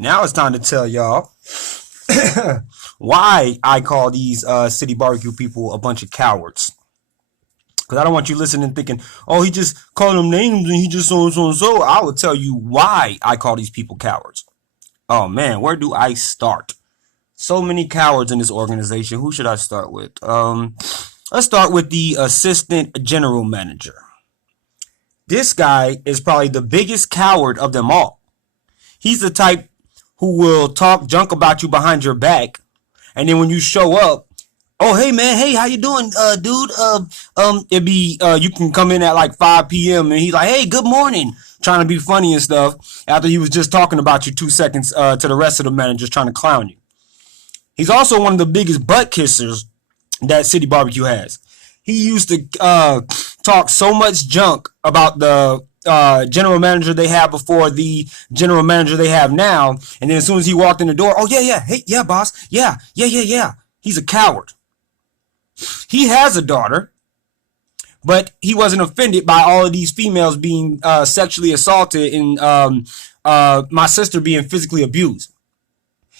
Now it's time to tell y'all why I call these city barbecue people a bunch of cowards. Because I don't want you listening thinking, oh, he just called them names and he just so and so and so. I will tell you why I call these people cowards. Oh, man, where do I start? So many cowards in this organization. Who should I start with? Let's start with the assistant general manager. This guy is probably the biggest coward of them all. He's the type who will talk junk about you behind your back, and then when you show up, oh hey man, hey how you doing, dude? It'd be you can come in at like 5 p.m. and he's like, hey, good morning, trying to be funny and stuff after he was just talking about you 2 seconds to the rest of the managers trying to clown you. He's also one of the biggest butt kissers that City Barbecue has. He used to talk so much junk about the general manager they had before the general manager they have now, and then as soon as he walked in the door, oh yeah, hey, yeah, boss, yeah. He's a coward. He has a daughter, but he wasn't offended by all of these females being sexually assaulted and my sister being physically abused.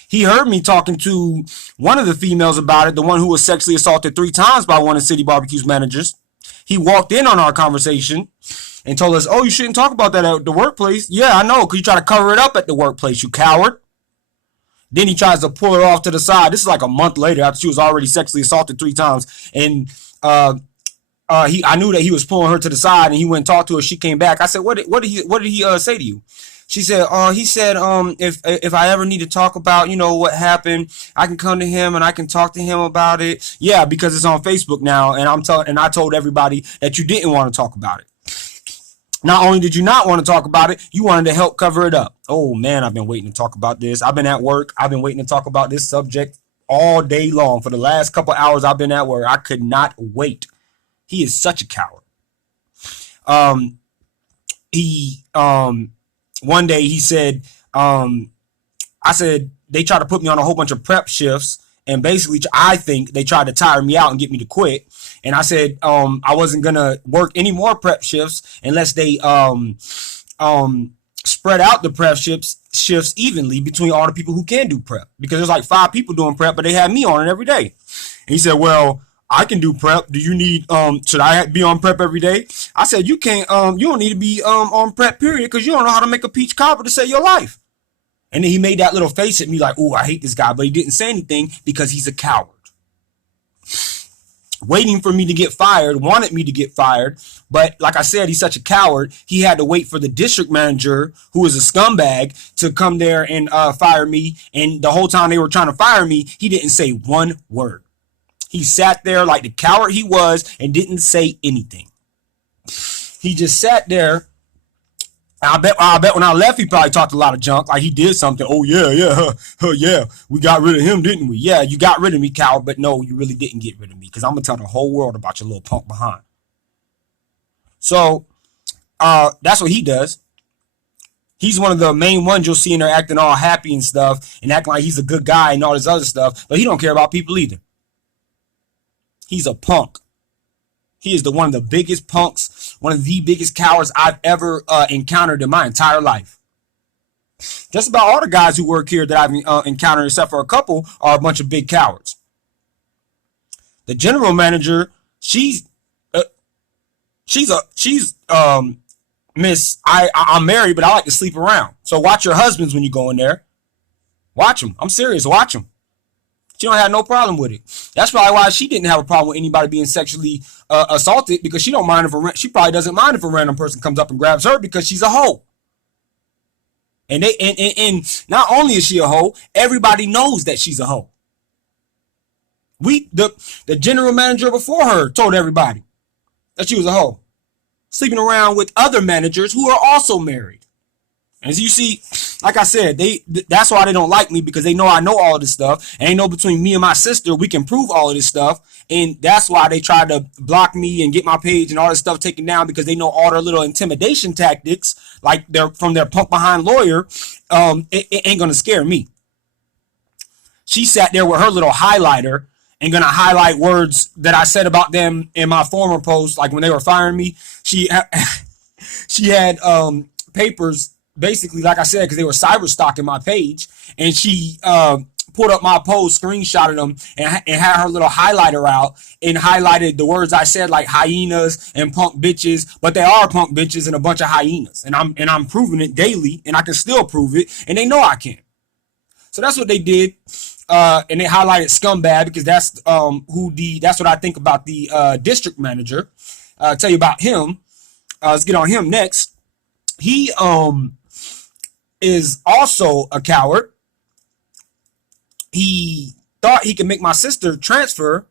He heard me talking to one of the females about it, the one who was sexually assaulted 3 times by one of City Barbecue's managers. He walked in on our conversation and told us, oh, you shouldn't talk about that at the workplace. Yeah, I know, because you try to cover it up at the workplace, you coward. Then he tries to pull her off to the side. This is like a month later after she was already sexually assaulted 3 times. And I knew that he was pulling her to the side, and he went and talked to her. She came back. I said, what did he say to you? She said, he said, if I ever need to talk about, what happened, I can come to him and I can talk to him about it. Yeah, because it's on Facebook now. And I told everybody that you didn't want to talk about it. Not only did you not want to talk about it, you wanted to help cover it up. Oh man, I've been waiting to talk about this. I've been at work. I've been waiting to talk about this subject all day long. For the last couple hours I've been at work. I could not wait. He is such a coward. One day he said, I said, they tried to put me on a whole bunch of prep shifts, and basically I think they tried to tire me out and get me to quit. And I said, I wasn't going to work any more prep shifts unless they spread out the prep shifts evenly between all the people who can do prep, because there's like 5 people doing prep, but they had me on it every day. And he said, well, I can do prep. Do you need, should I be on prep every day? I said, you can't, you don't need to be, on prep period, because you don't know how to make a peach cobbler to save your life. And then he made that little face at me like, oh, I hate this guy, but he didn't say anything because he's a coward. Waiting for me to get fired, wanted me to get fired. But like I said, he's such a coward. He had to wait for the district manager, who is a scumbag, to come there and fire me. And the whole time they were trying to fire me, he didn't say one word. He sat there like the coward he was and didn't say anything. He just sat there. I bet when I left, he probably talked a lot of junk, like he did something. Oh yeah, we got rid of him, didn't we? Yeah, you got rid of me, coward. But no, you really didn't get rid of me, because I'm gonna tell the whole world about your little punk behind. So that's what he does. He's one of the main ones you'll see in there acting all happy and stuff and acting like he's a good guy and all this other stuff, but he don't care about people either. He's a punk. He is one of the biggest punks, one of the biggest cowards I've ever encountered in my entire life. Just about all the guys who work here that I've encountered, except for a couple, are a bunch of big cowards. The general manager, she's Miss, I'm married, but I like to sleep around. So watch your husbands when you go in there. Watch them. I'm serious. Watch them. She don't have no problem with it. That's probably why she didn't have a problem with anybody being sexually assaulted, because she don't mind if she probably doesn't mind if a random person comes up and grabs her, because she's a hoe. And not only is she a hoe, everybody knows that she's a hoe. The general manager before her told everybody that she was a hoe, sleeping around with other managers who are also married. As you see, like I said, that's why they don't like me, because they know I know all of this stuff. And they know between me and my sister, we can prove all of this stuff. And that's why they try to block me and get my page and all this stuff taken down, because they know all their little intimidation tactics, like they're from their punk behind lawyer. It ain't going to scare me. She sat there with her little highlighter and going to highlight words that I said about them in my former post. Like when they were firing me, she had papers basically, like I said, because they were cyber stalking my page, and she pulled up my post, screenshotted them, and had her little highlighter out and highlighted the words I said, like hyenas and punk bitches, but they are punk bitches and a bunch of hyenas, and I'm proving it daily, and I can still prove it, and they know I can. So that's what they did, and they highlighted scumbag because that's that's what I think about the district manager. I'll tell you about him. Let's get on him next. He is also a coward. He thought he could make my sister transfer,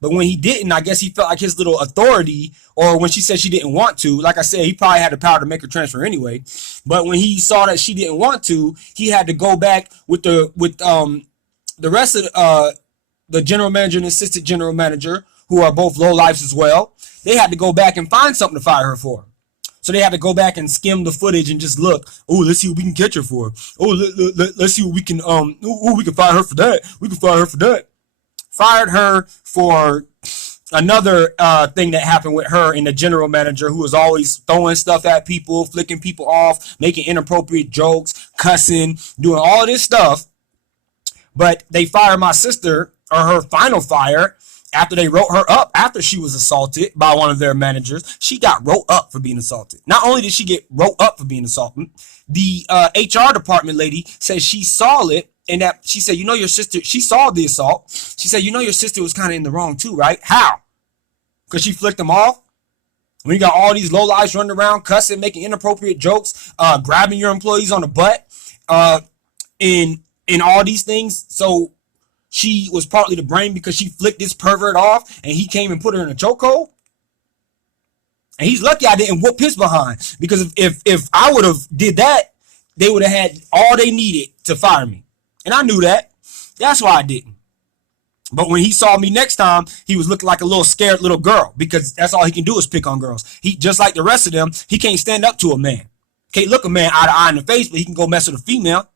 but when he didn't, I guess he felt like his little authority, or when she said she didn't want to, like I said, he probably had the power to make her transfer anyway. But when he saw that she didn't want to, he had to go back with the rest of the general manager and assistant general manager, who are both low lifes as well. They had to go back and find something to fire her for. So they had to go back and skim the footage and just look. Oh, let's see what we can catch her for. Oh, let's see what we can we can fire her for that. We can fire her for that. Fired her for another thing that happened with her and the general manager, who was always throwing stuff at people, flicking people off, making inappropriate jokes, cussing, doing all of this stuff. But they fired my sister, or her final fire, after they wrote her up after she was assaulted by one of their managers. She got wrote up for being assaulted. Not only did she get wrote up for being assaulted, the HR department lady said she saw it, and that she said, your sister, she saw the assault. She said, your sister was kind of in the wrong too, right? How? Because she flicked them off? When you got all these lowlifes running around, cussing, making inappropriate jokes, grabbing your employees on the butt, in all these things. So she was partly to blame because she flicked this pervert off and he came and put her in a chokehold. And he's lucky I didn't whoop his behind, because if I would have did that, they would have had all they needed to fire me. And I knew that. That's why I didn't. But when he saw me next time, he was looking like a little scared little girl, because that's all he can do is pick on girls. He, just like the rest of them, he can't stand up to a man. Can't look a man eye to eye in the face, but he can go mess with a female.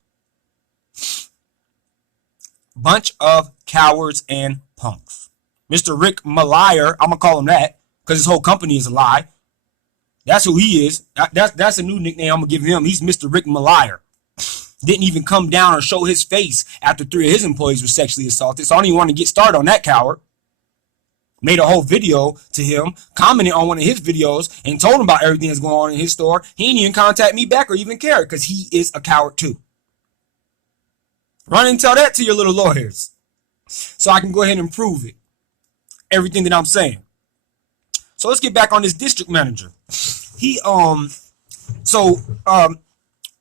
Bunch of cowards and punks. Mr. Rick Maliar, I'm going to call him that because his whole company is a lie. That's who he is. That's a new nickname I'm going to give him. He's Mr. Rick Maliar. Didn't even come down or show his face after 3 of his employees were sexually assaulted. So I don't even want to get started on that coward. Made a whole video to him, commented on one of his videos, and told him about everything that's going on in his store. He didn't even contact me back or even care, because he is a coward too. Run and tell that to your little lawyers, so I can go ahead and prove it. Everything that I'm saying. So let's get back on this district manager. He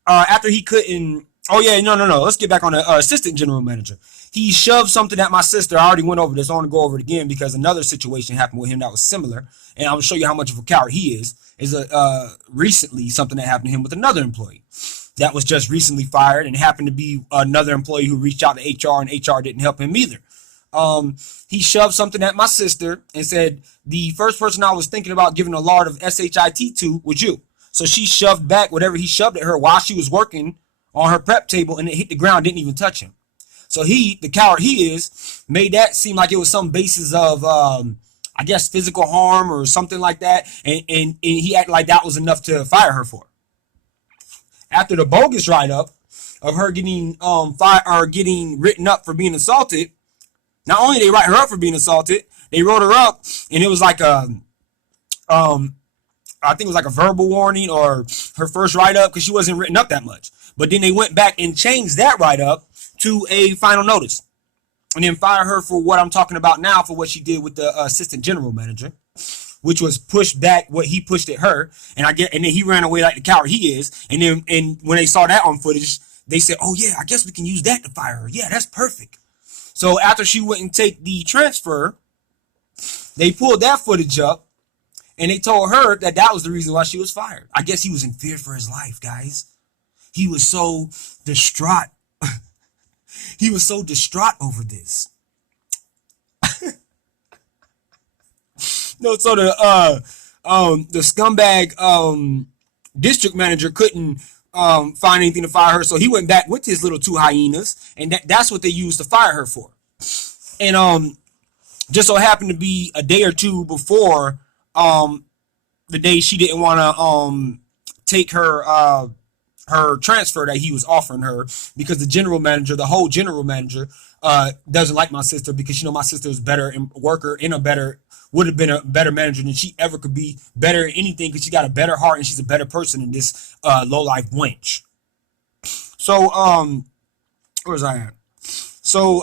after he couldn't. Oh yeah, no. Let's get back on the assistant general manager. He shoved something at my sister. I already went over this. I want to go over it again because another situation happened with him that was similar, and I'm gonna show you how much of a coward he is. Recently something that happened to him with another employee that was just recently fired, and happened to be another employee who reached out to HR, and HR didn't help him either. He shoved something at my sister and said, the first person I was thinking about giving a lard of SHIT to was you. So she shoved back whatever he shoved at her while she was working on her prep table, and it hit the ground, didn't even touch him. So he, the coward he is, made that seem like it was some basis of, I guess, physical harm or something like that. And he acted like that was enough to fire her for. After the bogus write-up of her getting fired or getting written up for being assaulted, not only did they write her up for being assaulted, they wrote her up, and it was like a, I think it was like a verbal warning or her first write-up, because she wasn't written up that much. But then they went back and changed that write-up to a final notice, and then fired her for what I'm talking about now, for what she did with the assistant general manager, which was pushed back what he pushed at her, and then he ran away like the coward he is. And when they saw that on footage, they said, "Oh yeah, I guess we can use that to fire her. Yeah, that's perfect." So after she wouldn't take the transfer, they pulled that footage up, and they told her that that was the reason why she was fired. I guess he was in fear for his life, guys. He was so distraught. He was so distraught over this. No, so the scumbag district manager couldn't find anything to fire her, so he went back with his little 2 hyenas, and that's what they used to fire her for. And just so happened to be a day or two before the day she didn't want to take her her transfer that he was offering her, because the general manager, the whole general manager, doesn't like my sister because my sister is better worker and a better would have been a better manager than she ever could be, better in anything because she got a better heart and she's a better person than this low life wench. So where was I at? So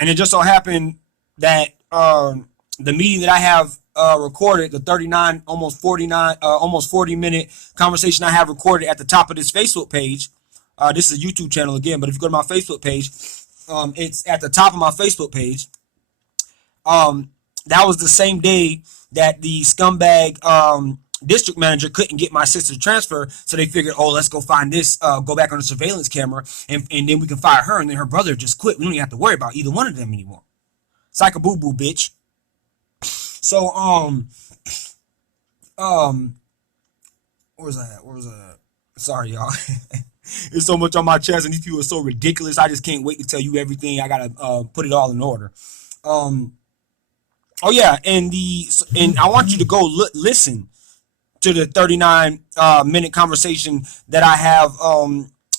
and it just so happened that the meeting that I have recorded, the 39, almost 49, almost 40-minute conversation I have recorded at the top of this Facebook page. This is a YouTube channel again, but if you go to my Facebook page, it's at the top of my Facebook page. That was the same day that the scumbag district manager couldn't get my sister to transfer, so they figured, oh, let's go find this, go back on the surveillance camera, and then we can fire her, and then her brother just quit. We don't even have to worry about either one of them anymore. Psycho boo boo, bitch. So where was I at? Sorry, y'all. There's so much on my chest, and these people are so ridiculous. I just can't wait to tell you everything. I gotta put it all in order. Oh yeah, and I want you to go listen to the 39-minute conversation that I have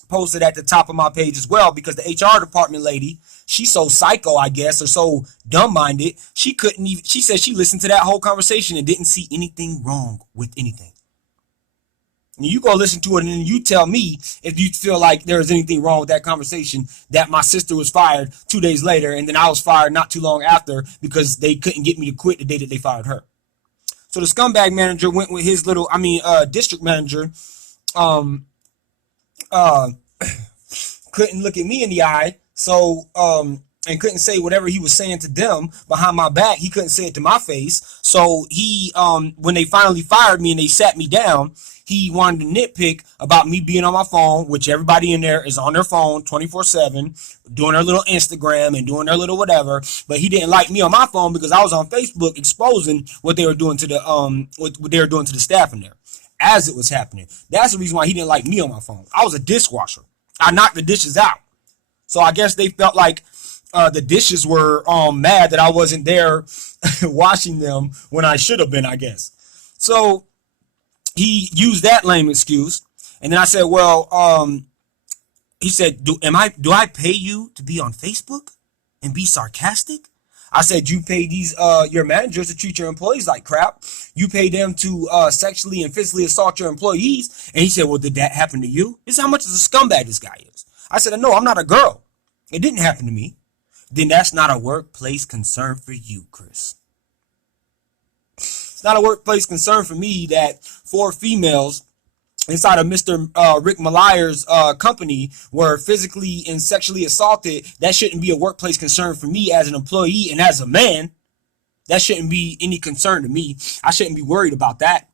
posted at the top of my page as well, because the HR department lady, she's so psycho, I guess, or so dumb-minded, she couldn't even, she said she listened to that whole conversation and didn't see anything wrong with anything. And you go listen to it and then you tell me if you feel like there is anything wrong with that conversation, that my sister was fired 2 days later and then I was fired not too long after because they couldn't get me to quit the day that they fired her. So the scumbag manager went with his little, district manager, couldn't look at me in the eye, so, and couldn't say whatever he was saying to them behind my back. He couldn't say it to my face. So he, when they finally fired me and they sat me down, he wanted to nitpick about me being on my phone, which everybody in there is on their phone 24/7, doing their little Instagram and doing their little whatever. But he didn't like me on my phone because I was on Facebook exposing what they were doing to the what they were doing to the staff in there as it was happening. That's the reason why he didn't like me on my phone. I was a dishwasher. I knocked the dishes out. So I guess they felt like the dishes were mad that I wasn't there washing them when I should have been, I guess. So he used that lame excuse. And then I said, well, he said, do I pay you to be on Facebook and be sarcastic? I said, you pay these your managers to treat your employees like crap. You pay them to sexually and physically assault your employees. And he said, well, did that happen to you? This is how much of a scumbag this guy is. I said, no, I'm not a girl. It didn't happen to me. Then that's not a workplace concern for you, Chris. It's not a workplace concern for me that 4 females inside of Mr. Rick Malayer's company were physically and sexually assaulted. That shouldn't be a workplace concern for me as an employee and as a man. That shouldn't be any concern to me. I shouldn't be worried about that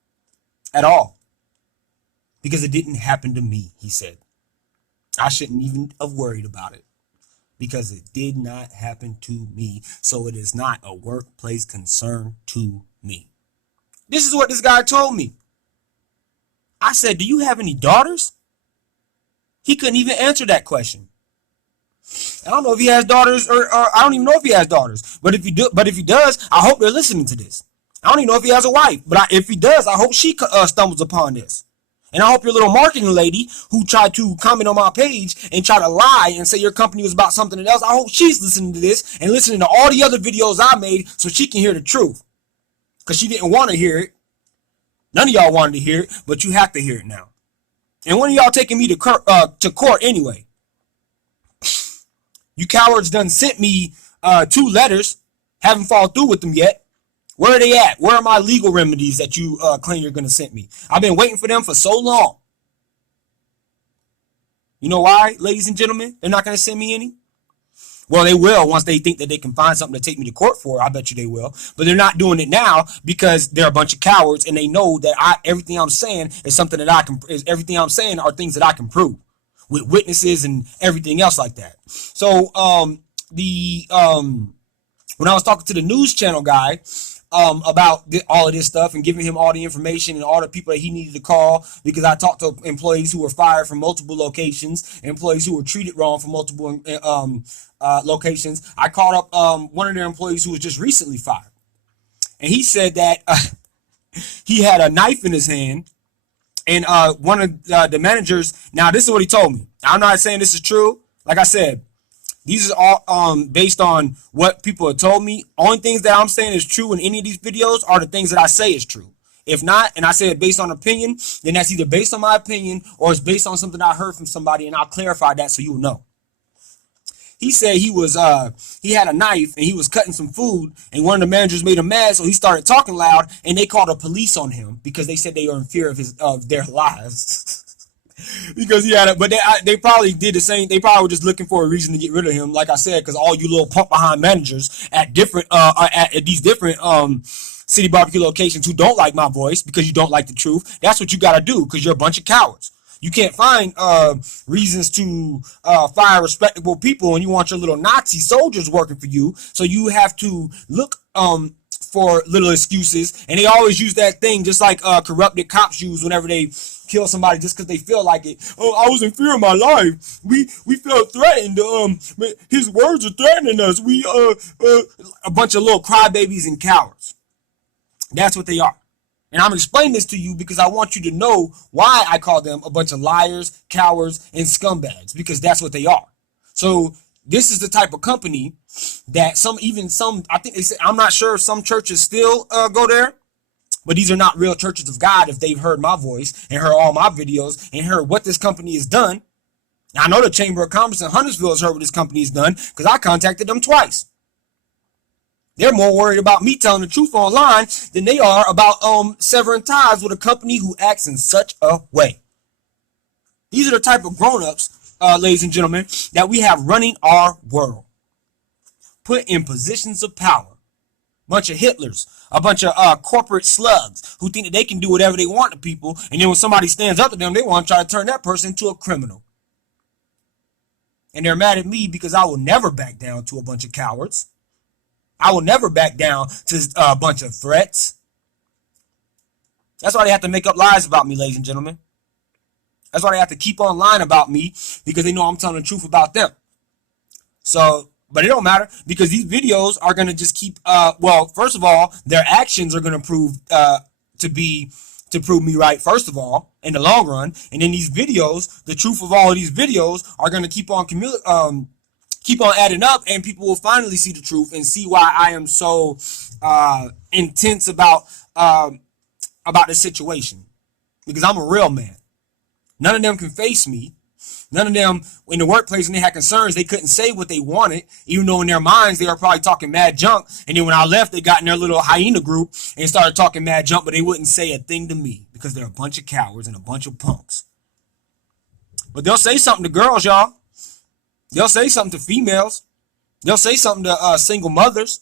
at all because it didn't happen to me, he said. I shouldn't even have worried about it because it did not happen to me. So it is not a workplace concern to me. This is what this guy told me. I said, do you have any daughters? He couldn't even answer that question. I don't know if he has daughters or I don't even know if he has daughters. But if he does, I hope they're listening to this. I don't even know if he has a wife. But if he does, I hope she stumbles upon this. And I hope your little marketing lady who tried to comment on my page and try to lie and say your company was about something else, I hope she's listening to this and listening to all the other videos I made so she can hear the truth. Because she didn't want to hear it. None of y'all wanted to hear it, but you have to hear it now. And when are y'all taking me to court anyway? You cowards done sent me 2 letters. Haven't followed through with them yet. Where are they at? Where are my legal remedies that you claim you're going to send me? I've been waiting for them for so long. You know why, ladies and gentlemen? They're not going to send me any? Well, they will once they think that they can find something to take me to court for. I bet you they will. But they're not doing it now because they're a bunch of cowards and they know that everything I'm saying is something that everything I'm saying are things that I can prove with witnesses and everything else like that. So, when I was talking to the news channel guy, about all of this stuff and giving him all the information and all the people that he needed to call, because I talked to employees who were fired from multiple locations, employees who were treated wrong from multiple locations. I called up one of their employees who was just recently fired, and he said that he had a knife in his hand And one of the managers, now this is what he told me. I'm not saying this is true. Like I said, these are all based on what people have told me. Only things that I'm saying is true in any of these videos are the things that I say is true. If not, and I say it based on opinion, then that's either based on my opinion or it's based on something I heard from somebody, and I'll clarify that so you'll know. He said he had a knife and he was cutting some food, and one of the managers made him mad, so he started talking loud, and they called the police on him because they said they were in fear of their lives. Because he had it, but they probably did the same. They probably were just looking for a reason to get rid of him, like I said, because all you little pump behind managers at different at these different city barbecue locations who don't like my voice because you don't like the truth. That's what you got to do because you're a bunch of cowards. You can't find reasons to fire respectable people, and you want your little Nazi soldiers working for you. So you have to look for little excuses, and they always use that thing just like corrupted cops use whenever they kill somebody just because they feel like it. Oh, I was in fear of my life. We felt threatened. His words are threatening us. We a bunch of little crybabies and cowards. That's what they are. And I'm explaining this to you because I want you to know why I call them a bunch of liars, cowards, and scumbags, because that's what they are. So this is the type of company that some, I think they said, I'm not sure if some churches still go there, but these are not real churches of God if they've heard my voice and heard all my videos and heard what this company has done. Now, I know the Chamber of Commerce in Huntersville has heard what this company has done because I contacted them twice. They're more worried about me telling the truth online than they are about severing ties with a company who acts in such a way. These are the type of grown-ups, ladies and gentlemen, that we have running our world. Put in positions of power. Bunch of Hitlers, a bunch of corporate slugs who think that they can do whatever they want to people, and then when somebody stands up to them, they want to try to turn that person into a criminal. And they're mad at me because I will never back down to a bunch of cowards. I will never back down to a bunch of threats. That's why they have to make up lies about me, ladies and gentlemen. That's why they have to keep on lying about me, because they know I'm telling the truth about them. So, but it don't matter, because these videos are going to just keep, well, first of all, their actions are going to prove to prove me right, first of all, in the long run. And then these videos, the truth of all of these videos are going to keep on adding up, and people will finally see the truth and see why I am so intense about the situation, because I'm a real man. None of them can face me. None of them in the workplace, when they had concerns, they couldn't say what they wanted, even though in their minds they were probably talking mad junk. And then when I left, they got in their little hyena group and started talking mad junk, but they wouldn't say a thing to me because they're a bunch of cowards and a bunch of punks. But they'll say something to girls, y'all. They'll say something to females. They'll say something to single mothers.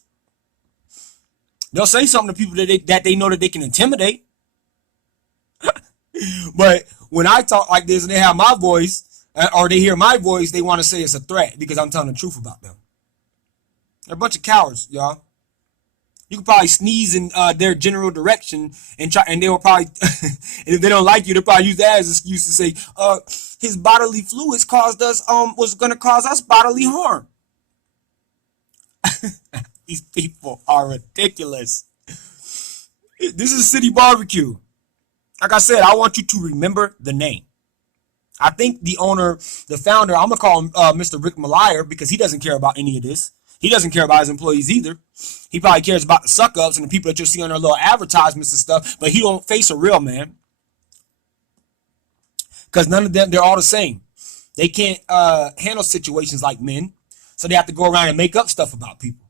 They'll say something to people that they know that they can intimidate. But when I talk like this and they have my voice, or they hear my voice, they want to say it's a threat because I'm telling the truth about them. They're a bunch of cowards, y'all. You could probably sneeze in their general direction and they will probably, and if they don't like you, they'll probably use that as an excuse to say, his bodily fluids was going to cause us bodily harm. These people are ridiculous. This is City Barbecue. Like I said, I want you to remember the name. I think the owner, the founder, I'm going to call him Mr. Rick Malier, because he doesn't care about any of this. He doesn't care about his employees either. He probably cares about the suck-ups and the people that you'll see on their little advertisements and stuff, but he don't face a real man. Because none of them, they're all the same. They can't handle situations like men, so they have to go around and make up stuff about people.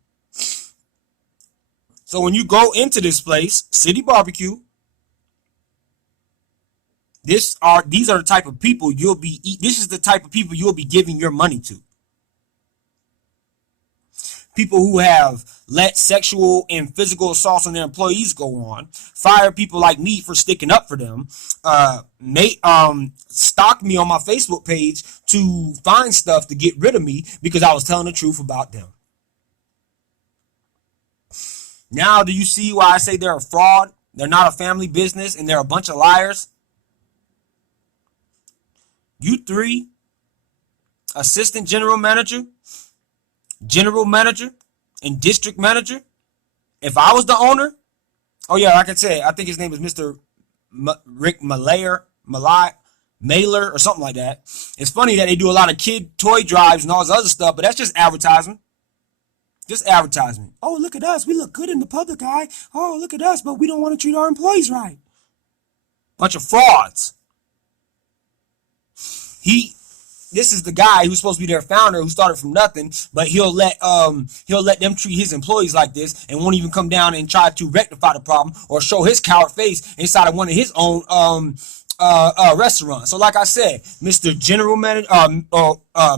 So when you go into this place, City Barbecue, these are the type of people this is the type of people you'll be giving your money to. People who have let sexual and physical assaults on their employees go on, fire people like me for sticking up for them, stalk me on my Facebook page to find stuff to get rid of me because I was telling the truth about them. Now, do you see why I say they're a fraud? They're not a family business, and they're a bunch of liars. You three, assistant general manager, and district manager. If I was the owner, oh yeah, like I said, I think his name is Mr. Rick Malier. Mailer or something like that. It's funny that they do a lot of kid toy drives and all this other stuff, but that's just advertisement. Just advertisement. Oh, look at us. We look good in the public eye. Oh, look at us, but we don't want to treat our employees right. Bunch of frauds. This is the guy who's supposed to be their founder, who started from nothing, but he'll let them treat his employees like this and won't even come down and try to rectify the problem or show his coward face inside of one of his own restaurants. So like I said, Mr. General Manager,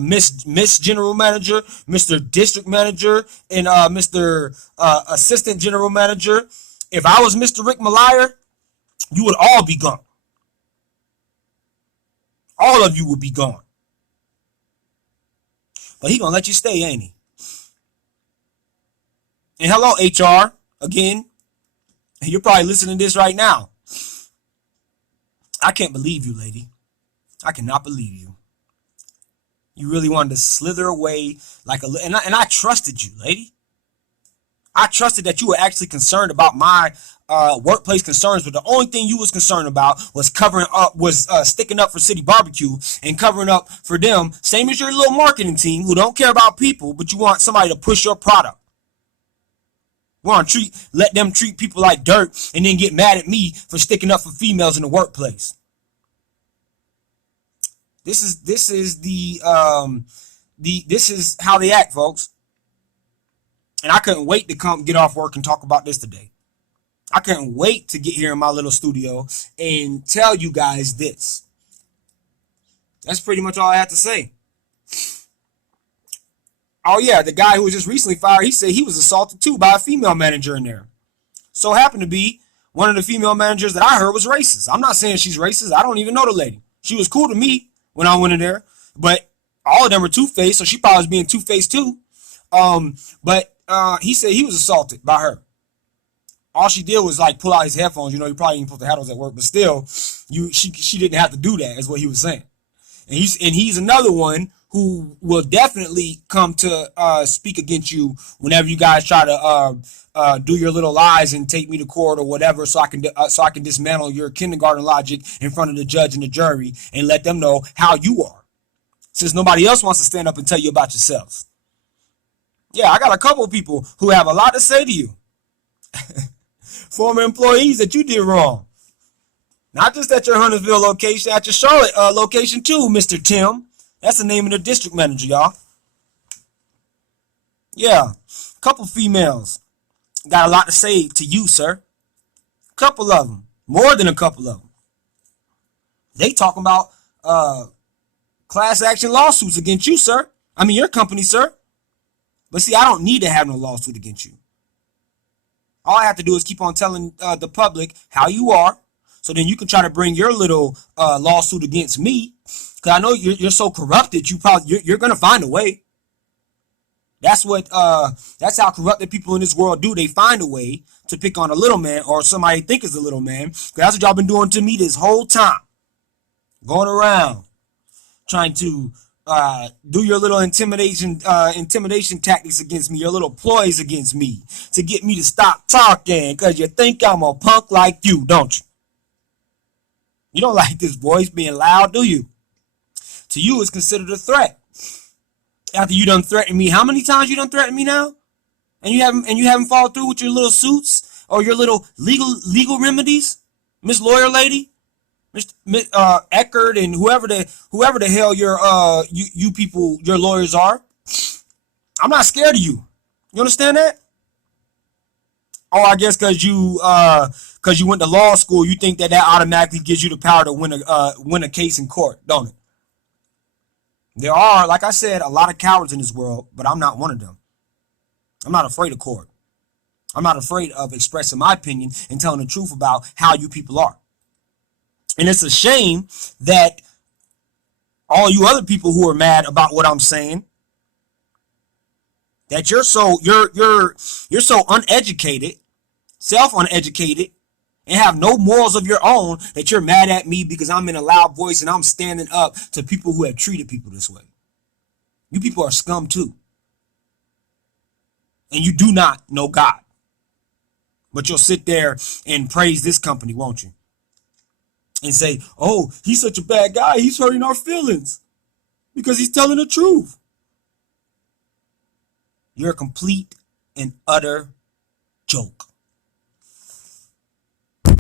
Miss General Manager, Mr. District Manager, and Mr. Assistant General Manager. If I was Mr. Rick Malier, you would all be gone. All of you would be gone. But he gonna let you stay, ain't he? And hello, HR, again. You're probably listening to this right now. I can't believe you, lady. I cannot believe you. You really wanted to slither away like and I trusted you, lady. I trusted that you were actually concerned about my workplace concerns, but the only thing you was concerned about was sticking up for City Barbecue and covering up for them, same as your little marketing team who don't care about people, but you want somebody to push your product. You want to let them treat people like dirt and then get mad at me for sticking up for females in the workplace. This is how they act, folks. And I couldn't wait to come get off work and talk about this today. I couldn't wait to get here in my little studio and tell you guys this. That's pretty much all I have to say. Oh yeah, the guy who was just recently fired, he said he was assaulted too by a female manager in there. So happened to be one of the female managers that I heard was racist. I'm not saying she's racist. I don't even know the lady. She was cool to me when I went in there, but all of them were two-faced, so she probably was being two-faced too. But he said he was assaulted by her. All she did was like pull out his headphones. You know, you probably didn't put the headphones at work, but still, she didn't have to do that, is what he was saying. And he's another one who will definitely come to speak against you whenever you guys try to do your little lies and take me to court or whatever, so I can dismantle your kindergarten logic in front of the judge and the jury and let them know how you are, since nobody else wants to stand up and tell you about yourselves. Yeah, I got a couple of people who have a lot to say to you. Former employees that you did wrong. Not just at your Huntersville location, at your Charlotte location too, Mr. Tim. That's the name of the district manager, y'all. Yeah, a couple females got a lot to say to you, sir. A couple of them. More than a couple of them. They talking about class action lawsuits against you, sir. I mean, your company, sir. But see, I don't need to have no lawsuit against you. All I have to do is keep on telling the public how you are, so then you can try to bring your little lawsuit against me. Because I know you're so corrupted, you're gonna find a way. That's how corrupted people in this world do. They find a way to pick on a little man or somebody they think is a little man. Because that's what y'all been doing to me this whole time, going around trying to do your little intimidation tactics against me, your little ploys against me to get me to stop talking because you think I'm a punk like you, don't you? You don't like this voice being loud, do you? To you, it's considered a threat. After you done threatened me, how many times you done threatened me now? And you haven't followed through with your little suits or your little legal remedies, Miss Lawyer Lady, Mr. Eckert, and whoever the hell you people, your lawyers are. I'm not scared of you. You understand that? Oh, I guess because you went to law school, you think that automatically gives you the power to win a case in court, don't it? There are, like I said, a lot of cowards in this world, but I'm not one of them. I'm not afraid of court. I'm not afraid of expressing my opinion and telling the truth about how you people are. And it's a shame that all you other people who are mad about what I'm saying, that you're so uneducated, self-uneducated, and have no morals of your own, that you're mad at me because I'm in a loud voice and I'm standing up to people who have treated people this way. You people are scum too. And you do not know God. But you'll sit there and praise this company, won't you? and say, oh, he's such a bad guy. He's hurting our feelings because he's telling the truth. You're a complete and utter joke.